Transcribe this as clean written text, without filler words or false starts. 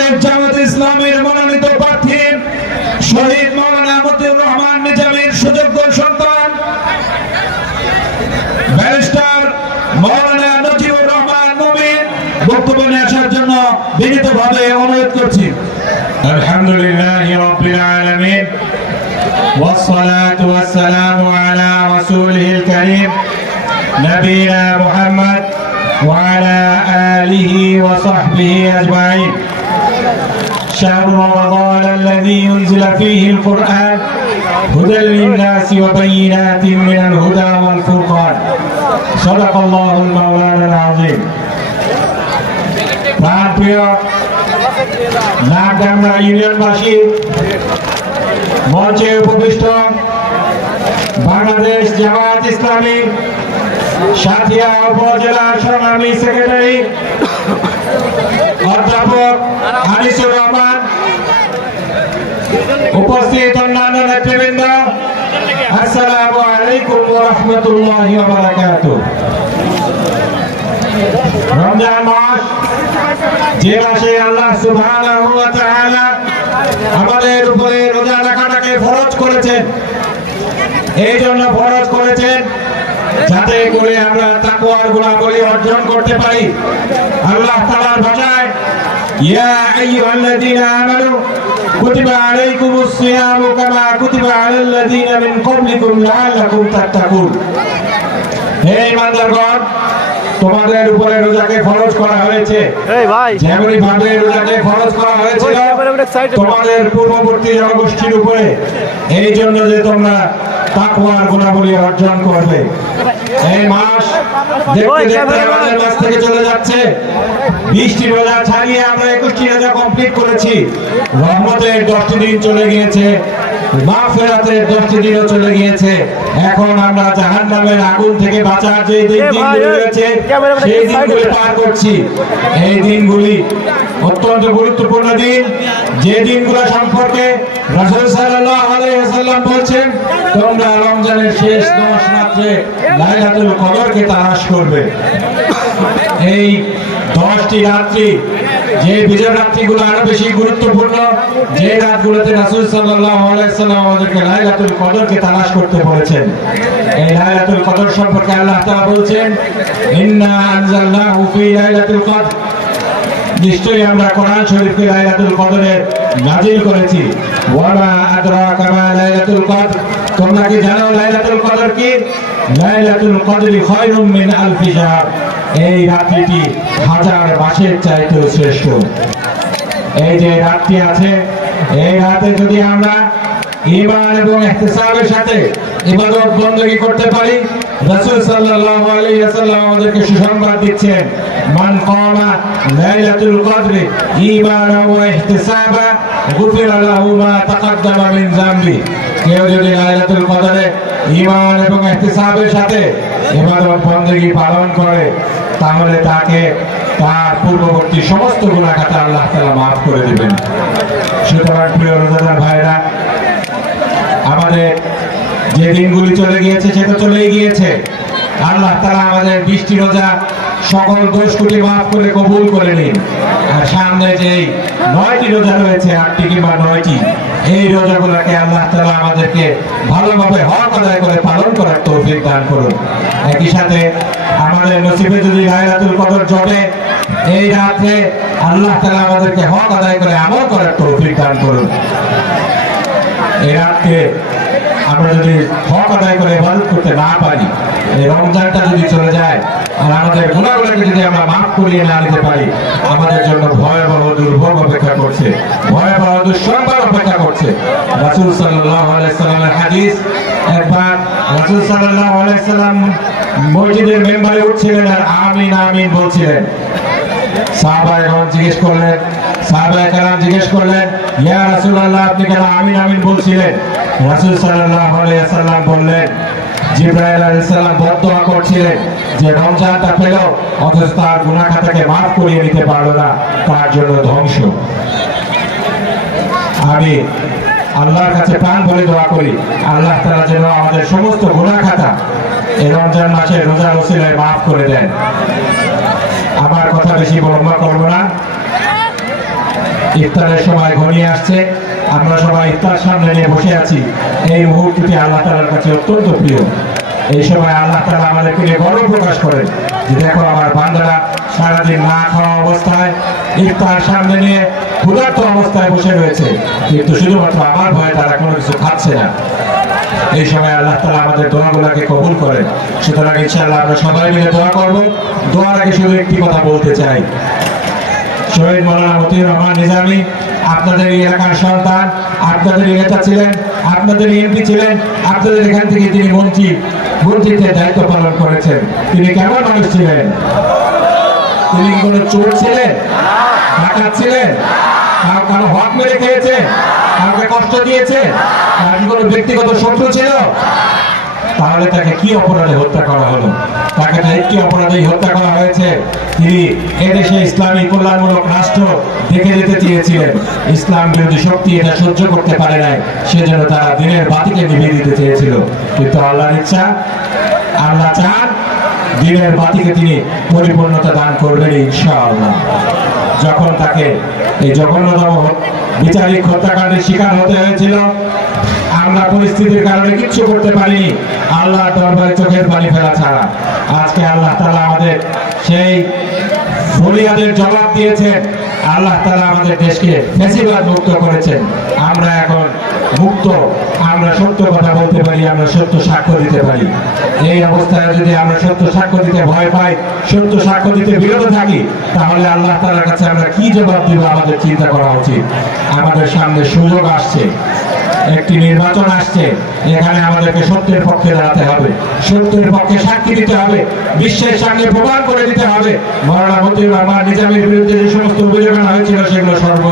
বাংলাদেশ জামাত ইসলামের মনোনীত প্রার্থী শহীদ মাওলানা মতিউর রহমান নিজামীর সুযোগ্য সন্তান ব্যারিস্টার মাওলানা নজিবুর রহমান মুমিন বক্তব্য নিয়ে আসার জন্য বিনীতভাবে অনুরোধ করছি। আলহামদুলিল্লাহি রাব্বিল আলামিন والصلاة والسلام على رسوله الكريم نبينا محمد وعلى آله وصحبه أجمعين. شهر رمضان الذي ينزل فيه القرآن هدى للناس وبينات من الهدى والفرقان. صدق الله المولانا العظيم. প্রিয় নাগডাঙ্গা ইউনিয়নবাসী, মঞ্চে উপবিষ্ট বাংলাদেশ জামাত ইসলামী সাথিয়া উপজেলার সংগ্রামী সেক্রেটারি অধ্যাপক আনিসুর রহমান, উপস্থিত অন্যান্য নেতৃবৃন্দ, আসসালামু আলাইকুম ওয়া রাহমাতুল্লাহি ওয়া বারাকাতুহু। রমজান মাস, যে মাসে আল্লাহ সুবহানাহু ওয়া তাআলা আমাদের উপরে রোজা রাখাটাকে ফরজ করেছেন, এই জন্য ফরজ করেছেন যাতে করে আমরা তাকওয়ার গুণাবলী অর্জন করতে পারি। আল্লাহ তাআলার ভাষায় ইয়া আইয়ুহাল্লাযীনা আমানু কুতিবা আলাইকুমুস সিয়ামু কামা কুতিবা আলাল্লাযীনা মিন ক্বাবলিকুম লাআল্লাকুম তাত্তাকুন। হে ঈমানদারগণ, তোমাদের উপরে রোজাকে ফরজ করা হয়েছে যেমনি ভাবে রোজাকে ফরজ করা হয়েছিল তোমাদের পূর্ববর্তী জনগোষ্ঠীর উপরে, এই জন্য যে তোমরা তাকওয়ার গুণাবলী অর্জন করবে। এই মাস দেখতে দেখতে আমাদের কাছ থেকে চলে যাচ্ছে। 20টি রোজা ছাড়িয়ে আমরা 21টি রোজা কমপ্লিট করেছি। রহমতের 10টি দিন চলে গিয়েছে, মাগফিরাতের 10টি দিনও চলে গিয়েছে। এখন আমরা জাহান্নামের আগুন থেকে বাঁচার যে দিনগুলি রয়েছে সেই দিনগুলি পার করছি। এই দিনগুলি অত্যন্ত গুরুত্বপূর্ণ দিন, যে দিনগুলো সম্পর্কে রাসূল সাল্লাল্লাহু আলাইহি ওয়াসাল্লাম বলেছেন, তোমরা রমজানের শেষ 10 রাতে লাইলাতুল কদরকে তালাশ করবে। এই 10টি রাত্রি, যে বিজয় রাত্রিগুলো আরো বেশি গুরুত্বপূর্ণ, যে রাতগুলোতে রাসূল সাল্লাল্লাহু আলাইহি ওয়াসাল্লাম আমাদেরকে লাইলাতুল কদরকে তালাশ করতে বলেছেন। এই লাইলাতুল কদর সম্পর্কে আল্লাহ তাআলা বলেছেন, ইন্না আনজালনাহু ফি লাইলাতুল কদর, নিশ্চয়ই আমরা কোরআন শরীফকে লাইলাতুল কদরে নাযিল করেছি। ওয়া মা আদরাকা মা লাইলাতুল কদর, তোমরা কি জানো লাইলাতুল কদর কি? লাইলাতুল কদরি খায়রুম মিন আলফি শাহর, এই রাত্রিটি 1000 মাসের চাইতেও শ্রেষ্ঠ। এই যে রাতটি আছে, এই রাতে যদি আমরা ঈমান এবং ইহতিসাবের সাথে ইবাদত বندگی করতে পারি, রাসূল সাল্লাল্লাহু আলাইহি ওয়াসাল্লাম আমাদেরকে সুসংবাদ দিচ্ছেন, মান কামা লাইলাতুল কদরি ঈমানান ওয়া ইহতিসাবান গুফিরা লাহু মা তাকাদ্দামা মিন যামবি। কেউ যদি লাইলাতুল কদরে ঈমান এবং ইহতিসাবের সাথে ইবাদত বندگی পালন করে, তাহলে তাকে তার পূর্ববর্তী সমস্ত গুনাহ খাতা আল্লাহ তাআলা মাফ করে দিবেন। সুতরাং প্রিয় রোজাদার ভাইরা, আমাদের যে দিনগুলি চলে গিয়েছে সেটা চলেই গিয়েছে। আল্লাহ তাআলা আমাদের 20টি রোজা সকল দোষগুলি মাফ করে কবুল করে নিন। আর সামনে যে 9টি রোজা রয়েছে, 8টি কিংবা 9টি, এই রোজাগুলোকে আল্লাহ তাআলা আমাদেরকে ভালোভাবে হক আদায় করে পালন করার তৌফিক দান করুন। একই সাথে আমাদের নসিবে যদি লাইলাতুল কদর জমে, এই রাতে আল্লাহ তাআলা আমাদেরকে হক আদায় করে আমল করার তৌফিক দান করুন। এই রাতে আমরা যদি হক আদায় করে ইবাদত করতে না পারি, এই রমজানটা যদি চলে যায় আর আমাদের গুনাহগুলোকে যদি আমরা মাফ করিয়ে না নিতে পারি, আমাদের জন্য ভয়াবহ দুর্ভোগ অপেক্ষা করছে, ভয়াবহ দুঃসংবাদ অপেক্ষা করছে। রাসূল সাল্লাল্লাহু আলাইহি ওয়াসাল্লামের হাদিস, একবার রাসূল সাল্লাল্লাহু আলাইহি ওয়াসাল্লাম মসজিদের মেম্বারে উঠছিলেন আর আমিন আমিন বলছিলেন। সাহাবায়ে কেরাম জিজ্ঞেস করলেন, ইয়া রাসূলুল্লাহ, আপনি কেন আমিন আমিন বলছিলেন? রাসূল সাল্লাল্লাহু আলাইহি ওয়াসাল্লাম বললেন, জিবরাইল আলাইহিস সালাম বদদোয়া করছিলেন যে রমজানটা পেল অথচ তার গুনাহ খাতাকে মাফ করিয়ে নিতে পারলো না, তার জন্য ধ্বংস। আমি আল্লাহর কাছে প্রাণ ভরে দোয়া করি, আল্লাহ তাআলা যেন আমাদের সমস্ত গুনাহ খাতা এই রমজান মাসে রোজার ওসিলায় মাফ করে দেন। আমার কথা বেশি বলবো না, ইফতারের সময় ঘনিয়ে আসছে, আমরা সবাই ইফতার সামনে নিয়ে বসে আছি। এই মুহূর্তটি আল্লাহ তাআলার কাছে অত্যন্ত প্রিয়। এই সময় আল্লাহ তাআলা আমাদেরকে নিয়ে গর্ব প্রকাশ করেন যে দেখো আমার বান্দারা সারাদিন না খাওয়া অবস্থায় ইফতার সামনে নিয়ে ক্ষুধার্ত অবস্থায় বসে রয়েছে, কিন্তু শুধুমাত্র আমার ভয়ে তারা কোনো কিছু খাচ্ছে না। এই সময় আল্লাহ তাআলা আমাদের দোয়াগুলোকে কবুল করেন। সুতরাং ইনশাআল্লাহ আমরা সবাই মিলে দোয়া করব। দোয়ার আগে শুধু একটি কথা বলতে চাই, শহীদ মাওলানা মতিউর রহমান নিজামী আপনাদের এই এলাকার সন্তান, আপনাদের নেতা ছিলেন, আপনাদের এমপি ছিলেন, আপনাদের এখান থেকে তিনি মন্ত্রীত্বের দায়িত্ব পালন করেছেন। তিনি কেমন মানুষ ছিলেন? তিনি কি কোনো চোর ছিলেন, ডাকাত ছিলেন, কারো হক মেরে খেয়েছে, কাউকে কষ্ট দিয়েছে, তার কি কোনো ব্যক্তিগত শত্রু ছিল? তাহলে তাকে কি অপরাধে হত্যা করা হলো? তাকে একটি অপরাধেই হত্যা করা হয়েছে। তিনি এদেশে ইসলামী কল্যাণমূলক রাষ্ট্র দেখে যেতে চেয়েছিলেন, ইসলাম বিরোধী শক্তি এটা সহ্য করতে পারে নাই, সেজন্য তারা দিনের বাতিকে নিভিয়ে দিতে চেয়েছিল। কিন্তু আল্লাহর ইচ্ছা, আল্লাহ চান দিনের বাতিকে তিনি পরিপূর্ণতা দান করবেন ইনশাআল্লাহ। যখন তাকে এই জঘন্যতম বিচারিক হত্যাকাণ্ডের শিকার হতে হয়েছিল, আমরা পরিস্থিতির কারণে কিচ্ছু করতে পারিনি, আল্লাহর দরবারে চোখের পানি ফেলা ছাড়া। আজকে আল্লাহ তাআলা আমাদের সেই ফরিয়াদের জবাব দিয়েছেন। আল্লাহ তাআলা আমাদের দেশকে ফ্যাসিবাদ মুক্ত করেছেন। আমরা এখন মুক্ত, আমরা সত্য কথা বলতে পারি, আমরা সত্য সাক্ষ্য দিতে পারি। এই অবস্থায় যদি আমরা সত্য সাক্ষ্য দিতে ভয় পাই, সত্য সাক্ষ্য দিতে বিরত থাকি, তাহলে আল্লাহ তাআলার কাছে আমরা কি জবাব দিব আমাদের চিন্তা করা উচিত। আমাদের সামনে সুযোগ আসছে, একটি নির্বাচন আসছে, এখানে আমাদেরকে সত্যের পক্ষে দাঁড়াতে হবে, সত্যের পক্ষে সাক্ষী দিতে হবে, বিশ্বের সামনে প্রমাণ করে দিতে হবে মাওলানা মতিউর রহমান নিজামীর বিরুদ্ধে যে সমস্ত অভিযোগ আনা হয়েছিল সেগুলো সর্ব